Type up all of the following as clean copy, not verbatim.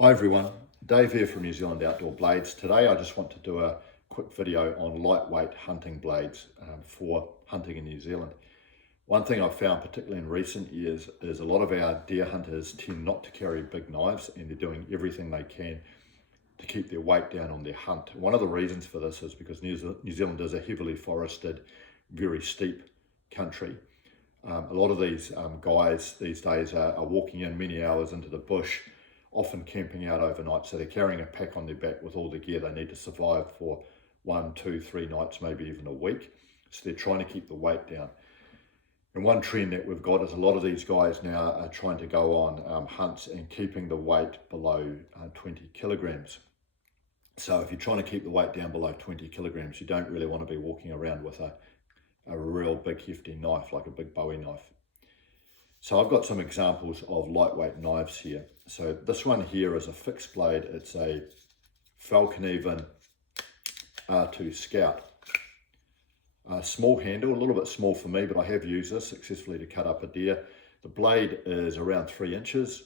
Hi everyone, Dave here from New Zealand Outdoor Blades. Today I just want to do a quick video on lightweight hunting blades for hunting in New Zealand. One thing I've found particularly in recent years is a lot of our deer hunters tend not to carry big knives, and they're doing everything they can to keep their weight down on their hunt. One of the reasons for this is because New Zealand is a heavily forested, very steep country. A lot of these guys these days are walking in many hours into the bush, often camping out overnight, so they're carrying a pack on their back with all the gear they need to survive for 1, 2, 3 nights, maybe even a week. So they're trying to keep the weight down. And one trend that we've got is a lot of these guys now are trying to go on hunts and keeping the weight below 20 kilograms. So if you're trying to keep the weight down below 20 kilograms, you don't really want to be walking around with a real big hefty knife, like a big Bowie knife. So I've got some examples of lightweight knives here. So this one here is a fixed blade. It's a Falcon R2 Scout. Small handle, a little bit small for me, but I have used this successfully to cut up a deer. The blade is around 3 inches,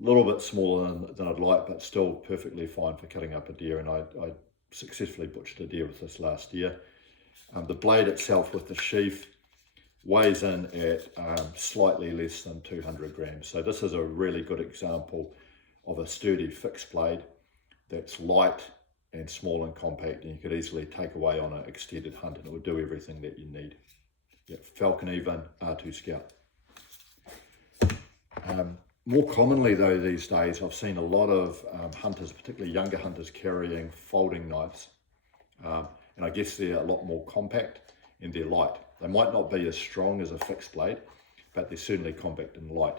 a little bit smaller than I'd like, but still perfectly fine for cutting up a deer. And I successfully butchered a deer with this last year. The blade itself with the sheath weighs in at slightly less than 200 grams. So this is a really good example of a sturdy fixed blade that's light and small and compact, and you could easily take away on an extended hunt and it would do everything that you need. Yeah, Falcon R2 Scout. More commonly though these days, I've seen a lot of hunters, particularly younger hunters, carrying folding knives. And I guess they're a lot more compact and they're light. They might not be as strong as a fixed blade, but they're certainly compact and light.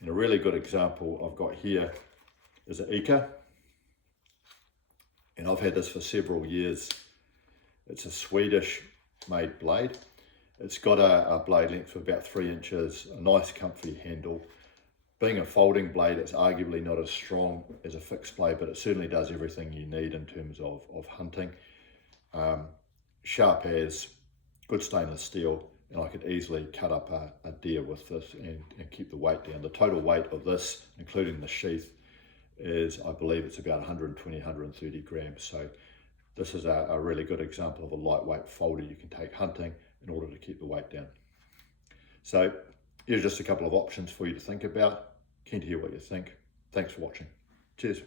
And a really good example I've got here is an Ika. And I've had this for several years. It's a Swedish made blade. It's got a blade length of about 3 inches, a nice comfy handle. Being a folding blade, it's arguably not as strong as a fixed blade, but it certainly does everything you need in terms of hunting. Sharp as, good stainless steel, and I could easily cut up a deer with this and keep the weight down. The total weight of this, including the sheath, is, I believe it's about 120, 130 grams. So this is a really good example of a lightweight folder you can take hunting in order to keep the weight down. So here's just a couple of options for you to think about. Keen to hear what you think. Thanks for watching. Cheers.